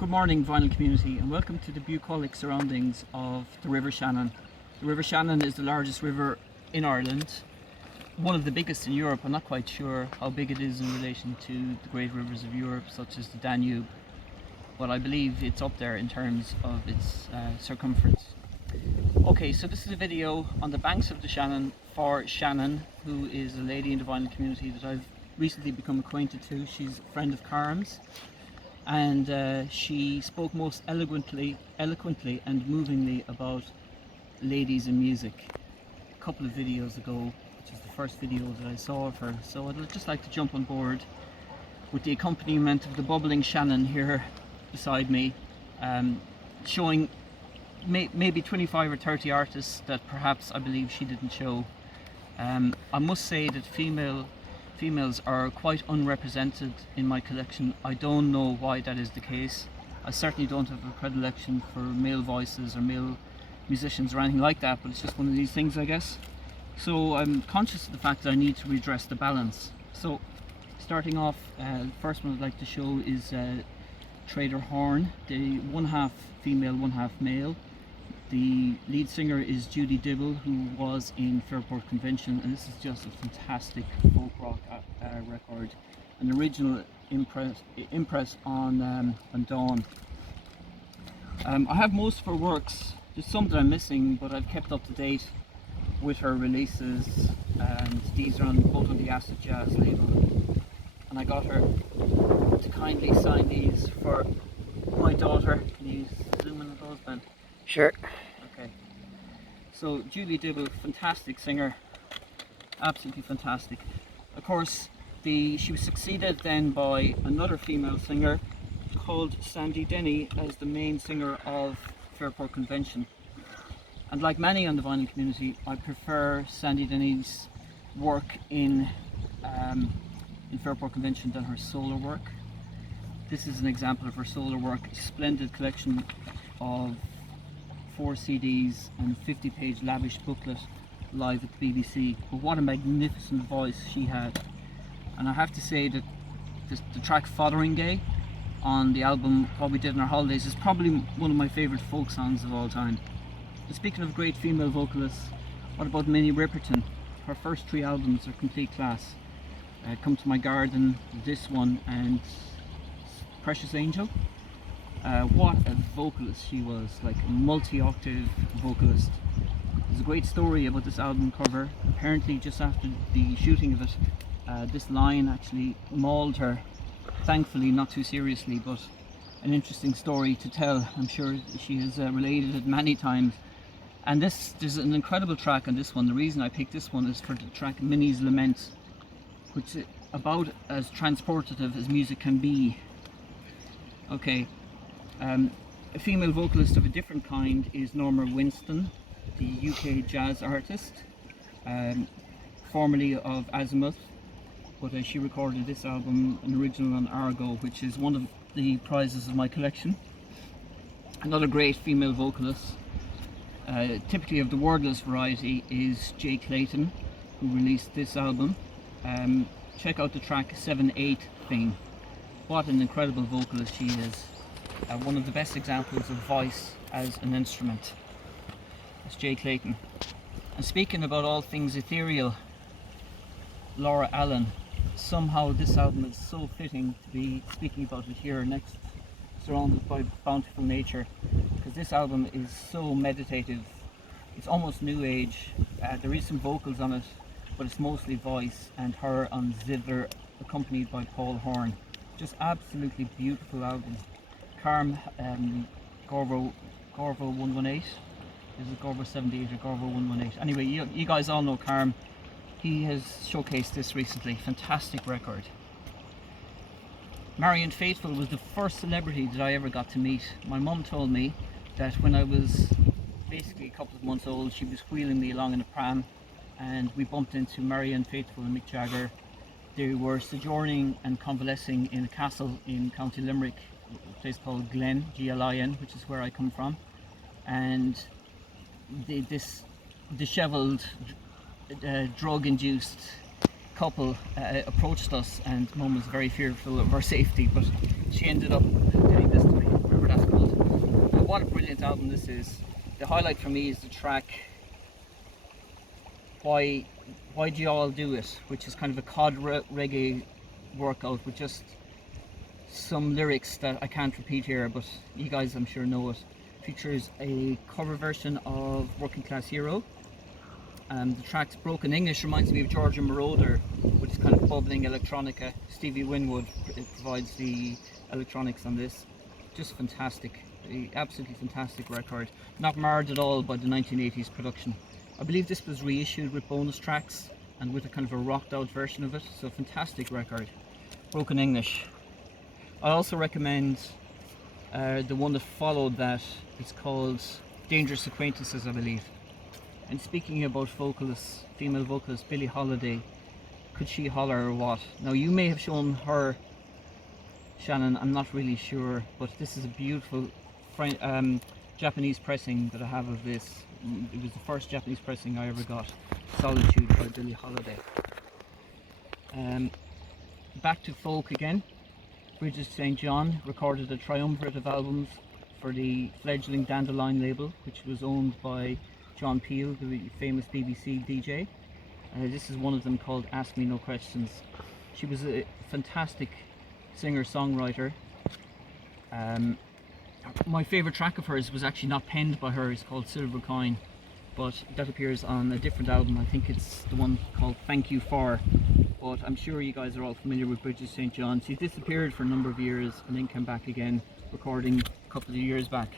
Good morning, vinyl community, and welcome to the bucolic surroundings of the River Shannon. The River Shannon is the largest river in Ireland, one of the biggest in Europe. I'm not quite sure how big it is in relation to the great rivers of Europe, such as the Danube, but I believe it's up there in terms of its circumference. Okay, so this is a video on the banks of the Shannon for Shannon, who is a lady in the vinyl community that I've recently become acquainted to. She's a friend of Carm's. And she spoke most eloquently and movingly about ladies in music a couple of videos ago, which is the first video that I saw of her. So I'd just like to jump on board with the accompaniment of the bubbling Shannon here beside me, showing maybe 25 or 30 artists that perhaps I believe she didn't show. I must say that females are quite unrepresented in my collection. I don't know why that is the case. I certainly don't have a predilection for male voices or male musicians or anything like that, but it's just one of these things, I guess. So I'm conscious of the fact that I need to redress the balance. So starting off, the first one I'd like to show is Trader Horn, the one half female, one half male. The lead singer is Judy Dibble, who was in Fairport Convention, and this is just a fantastic folk rock record, an original impress on Dawn. I have most of her works. There's some that I'm missing, but I've kept up to date with her releases, and these are both on the Acid Jazz label. And I got her to kindly sign these for my daughter. Can you zoom in on those, Ben? Sure. Okay. So Judy Dibble, fantastic singer, absolutely fantastic. Of course, she was succeeded then by another female singer called Denny as the main singer of Fairport Convention. And like many on the vinyl community, I prefer Denny's work in Fairport Convention than her solo work. This is an example of her solo work, a splendid collection of 4 CDs and a 50-page lavish booklet live at the BBC. But what a magnificent voice she had. And I have to say that the track Fotheringay on the album What We Did in Our Holidays is probably one of my favourite folk songs of all time. And speaking of great female vocalists, what about Minnie Riperton? Her first 3 albums are complete class. Come to My Garden, this one, and Precious Angel. What a vocalist she was, like a multi-octave vocalist. There's a great story about this album cover. Apparently just after the shooting of it, this lion actually mauled her. Thankfully not too seriously, but an interesting story to tell. I'm sure she has related it many times. And there's an incredible track on this one. The reason I picked this one is for the track Minnie's Lament, which is about as transportative as music can be. Okay. A female vocalist of a different kind is Winston, the UK jazz artist, formerly of Azimuth, but she recorded this album, an original on Argo, which is one of the prizes of my collection. Another great female vocalist, typically of the wordless variety, is Jay Clayton, who released this album. Check out the track 7/8 Thing. What an incredible vocalist she is. One of the best examples of voice as an instrument. It's Jay Clayton. And speaking about all things ethereal, Laura Allen. Somehow this album is so fitting to be speaking about it here next, surrounded by bountiful nature, because this album is so meditative. It's almost new age. There is some vocals on it, but it's mostly voice and her on zither, accompanied by Paul Horn. Just absolutely beautiful album. Carm Gorvo 118. Is it Gorvo 78 or Gorvo 118? Anyway, you guys all know Carm. He has showcased this recently. Fantastic record. Marianne Faithfull was the first celebrity that I ever got to meet. My mum told me that when I was basically a couple of months old, she was wheeling me along in a pram, and we bumped into Marianne Faithfull and Mick Jagger. They were sojourning and convalescing in a castle in County Limerick, a place called Glen, Glin, which is where I come from. And this dishevelled, drug-induced couple approached us, and Mum was very fearful of our safety, but she ended up doing this to me. what a brilliant album this is. The highlight for me is the track Why Do You All Do It, which is kind of a cod reggae workout with just some lyrics that I can't repeat here, but you guys I'm sure know it. Features a cover version of Working Class Hero. The track's broken English, reminds me of Georgia Moroder, with kind of bubbling electronica. Stevie Winwood provides the electronics on this. Just fantastic, absolutely fantastic record. Not marred at all by the 1980s production. I believe this was reissued with bonus tracks and with a kind of a rocked out version of it, so fantastic record. Broken English. I also recommend the one that followed that. It's called Dangerous Acquaintances, I believe. And speaking about vocalists, female vocalist Billie Holiday, Could She Holler or What? Now you may have shown her, Shannon, I'm not really sure, but this is a beautiful Japanese pressing that I have of this. It was the first Japanese pressing I ever got, Solitude by Billie Holiday. Back to folk again. Bridget St. John recorded a triumvirate of albums for the fledgling Dandelion label, which was owned by John Peel, the famous BBC DJ. This is one of them, called Ask Me No Questions. She was a fantastic singer-songwriter. My favourite track of hers was actually not penned by her, it's called Silver Coin, but that appears on a different album. I think it's the one called Thank You For, but I'm sure you guys are all familiar with Bridget St. John. She disappeared for a number of years and then came back again, recording a couple of years back.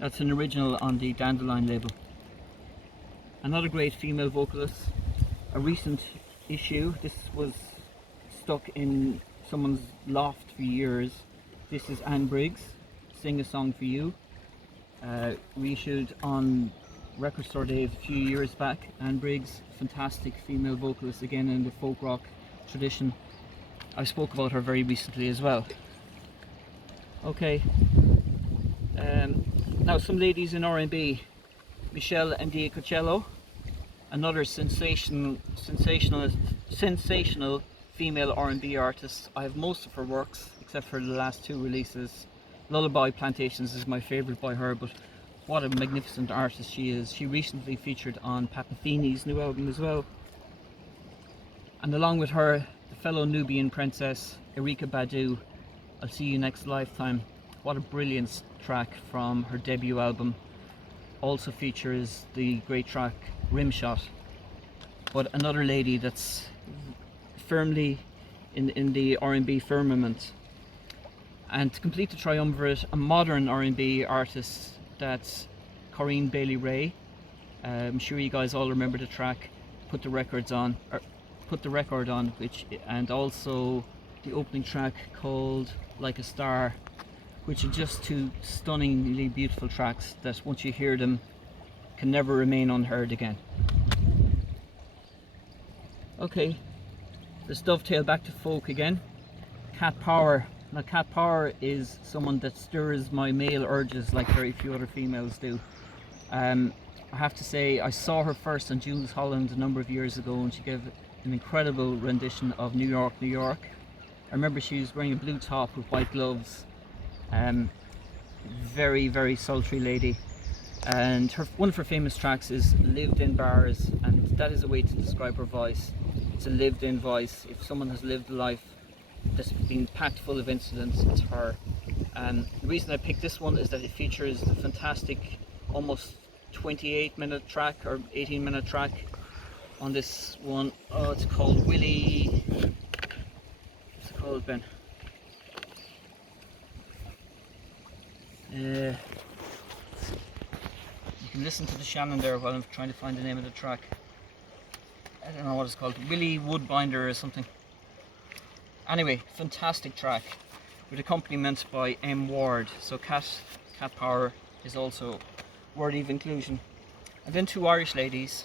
That's an original on the Dandelion label. Another great female vocalist, a recent issue. This was stuck in someone's loft for years. This is Anne Briggs, Sing a Song for You. Reissued on Record Store Day a few years back. Anne Briggs, fantastic female vocalist, again in the folk rock tradition. I spoke about her very recently as well. Okay, now some ladies in R&B. Meshell Ndegeocello, another sensational female R&B artist. I have most of her works except for the last two releases. Lullaby Plantations is my favourite by her, but what a magnificent artist she is. She recently featured on Papathini's new album as well. And along with her, the fellow Nubian princess, Erykah Badu, I'll See You Next Lifetime. What a brilliant track from her debut album. Also features the great track Rimshot. But another lady that's firmly in the R&B firmament. And to complete the triumvirate, a modern R&B artist, that's Corinne Bailey Rae. I'm sure you guys all remember the track Put the Record On, which, and also the opening track called Like a Star, which are just two stunningly beautiful tracks that once you hear them can never remain unheard again. Okay, let's dovetail back to folk again. Cat Power. Now Cat Power is someone that stirs my male urges like very few other females do. I have to say, I saw her first on Jules Holland a number of years ago, and she gave an incredible rendition of New York, New York. I remember she was wearing a blue top with white gloves. Very, very sultry lady. And one of her famous tracks is Lived in Bars, and that is a way to describe her voice. It's a lived in voice. If someone has lived a life that's been packed full of incidents, it's her. The reason I picked this one is that it features the fantastic almost 28-minute track or 18-minute track on this one. Oh, it's called Willie. What's it called, Ben? You can listen to the Shannon there while I'm trying to find the name of the track. I don't know what it's called. Willie Woodbinder or something. Anyway, fantastic track with accompaniment by M. Ward. So Cat Power is also worthy of inclusion. And then two Irish ladies,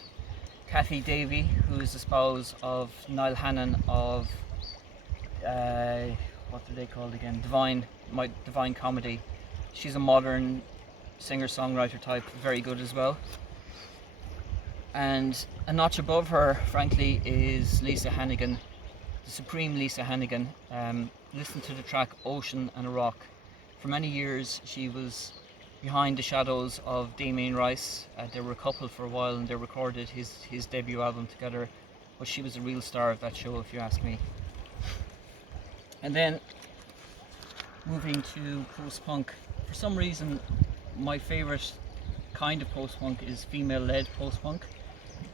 Cathy Davey, who is the spouse of Niall Hannon of what are they called again? Divine Comedy. She's a modern singer-songwriter type, very good as well. And a notch above her, frankly, is Lisa Hannigan, the supreme Lisa Hannigan. Listen to the track Ocean and a Rock. For many years she was behind the shadows of Damien Rice. They were a couple for a while and they recorded his debut album together, but she was a real star of that show, if you ask me. And then moving to post-punk. For some reason, my favourite kind of post-punk is female-led post-punk.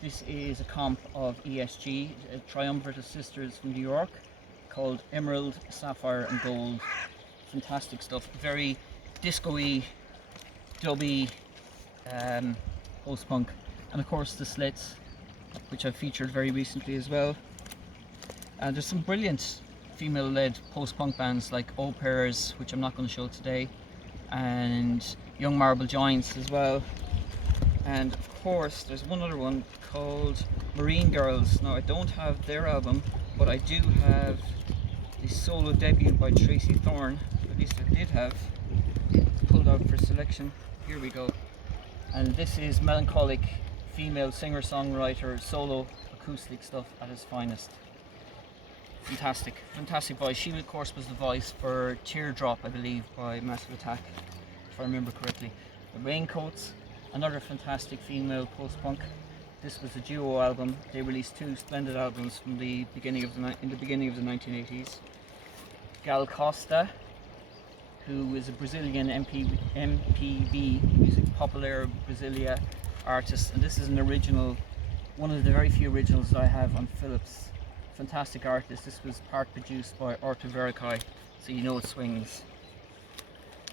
This is a comp of ESG, a triumvirate of sisters from New York, called Emerald, Sapphire and Gold. Fantastic stuff, very disco-y, dubby post-punk. And of course the Slits, which I've featured very recently as well. And there's some brilliant female-led post-punk bands like Au Pairs, which I'm not going to show today, and Young Marble Giants as well. And of course there's one other one called Marine Girls. Now I don't have their album, but I do have the solo debut by Tracy Thorn, at least I did have, pulled out for selection. Here we go. And this is melancholic female singer-songwriter solo acoustic stuff at its finest. Fantastic voice. She of course was the voice for Teardrop, I believe, by Massive Attack, if I remember correctly. The Raincoats, another fantastic female post-punk. This was a duo album. They released two splendid albums from the beginning of the 1980s. Gal Costa, who is a Brazilian MPB, music popular Brasilia artist, and this is an original, one of the very few originals that I have on Philips. Fantastic artist. This was part produced by Orta Vericai, so you know it swings.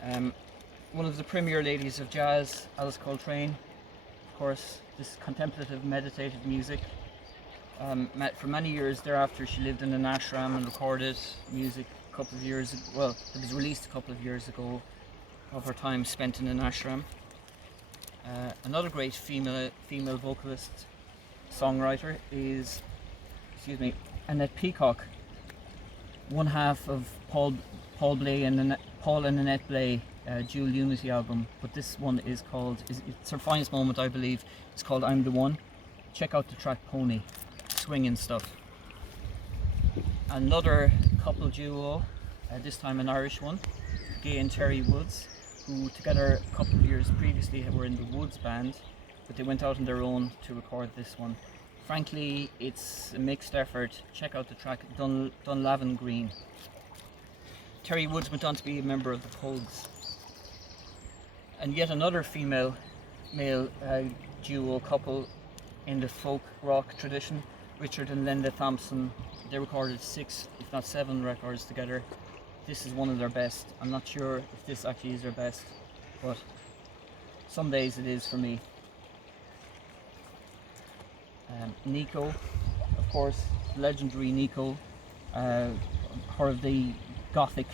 One of the premier ladies of jazz, Alice Coltrane, of course, this contemplative, meditative music. For many years thereafter, she lived in an ashram and recorded music a couple of years ago. Well, it was released a couple of years ago of her time spent in an ashram. Another great female vocalist, songwriter is, Annette Peacock, one half of Paul and Annette Blay Dual Unity album, but this one is called, it's her finest moment, I believe. It's called I'm the One. Check out the track Pony, swinging stuff. Another couple duo, this time an Irish one, Gay and Terry Woods, who together a couple of years previously were in the Woods band, but they went out on their own to record this one. Frankly, it's a mixed effort. Check out the track Dunlavin Green. Terry Woods went on to be a member of the Pogues. And yet another male duo couple in the folk rock tradition, Richard and Linda Thompson. They recorded 6, if not 7 records together. This is one of their best. I'm not sure if this actually is their best, but some days it is for me. Nico, of course, legendary Nico, her of the Gothic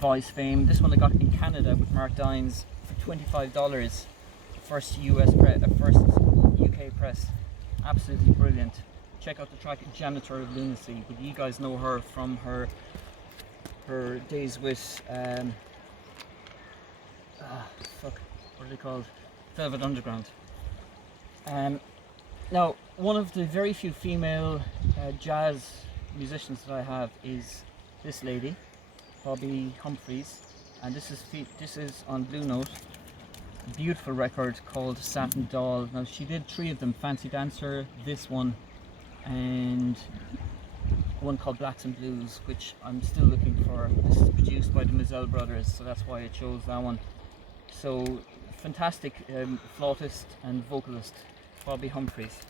voice fame. This one I got in Canada with Mark Dines for $25. First UK press. Absolutely brilliant. Check out the track Janitor of Lunacy, but you guys know her from her days with what are they called? Velvet Underground. Now, one of the very few female jazz musicians that I have is this lady, Bobby Humphries, and this is on Blue Note, a beautiful record called Satin Doll. Now she did 3 of them: Fancy Dancer, this one, and one called Blacks and Blues, which I'm still looking for. This is produced by the Mizell brothers, so that's why I chose that one. So fantastic flautist and vocalist, Bobby Humphries.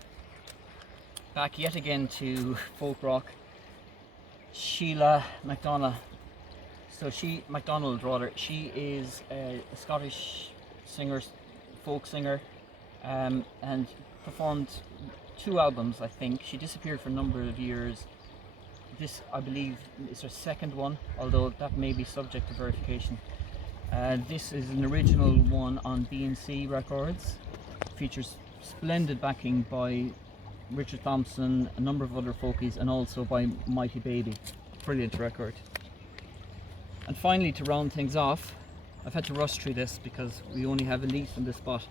Back yet again to folk rock, Sheila MacDonald. She is a Scottish singer, folk singer, and performed 2 albums, I think. She disappeared for a number of years. This, I believe, is her 2nd one, although that may be subject to verification. This is an original one on B&C Records. Features splendid backing by Richard Thompson, a number of other folkies, and also by Mighty Baby. Brilliant record. And finally, to round things off, I've had to rush through this because we only have Elise on this spot.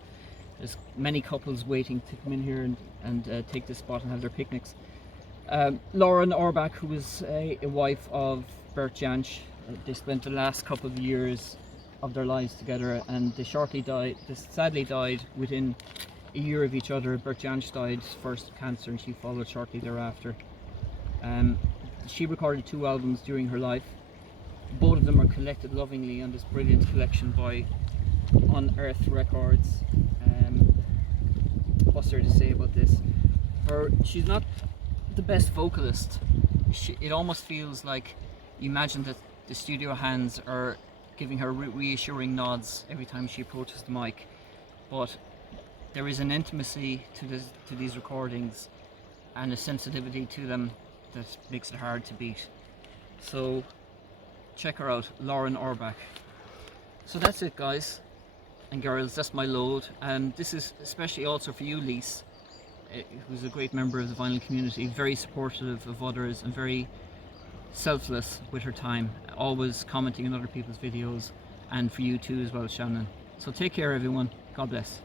There's many couples waiting to come in here and take this spot and have their picnics. Lauren Orbach, who was a wife of Bert Jansch, they spent the last couple of years of their lives together, and they sadly died within a year of each other. Bert Jansch died first of cancer, and she followed shortly thereafter. She recorded 2 albums during her life. Both of them are collected lovingly on this brilliant collection by Unearth Records. What's there to say about this? She's not the best vocalist. It almost feels like you imagine that the studio hands are giving her reassuring nods every time she approaches the mic, but there is an intimacy to these recordings and a sensitivity to them that makes it hard to beat. So check her out, Lauren Orbach. So that's it, guys and girls, that's my load, and this is especially also for you, Lise, who's a great member of the vinyl community, very supportive of others and very selfless with her time, always commenting on other people's videos, and for you too as well, Shannon. So take care everyone, God bless.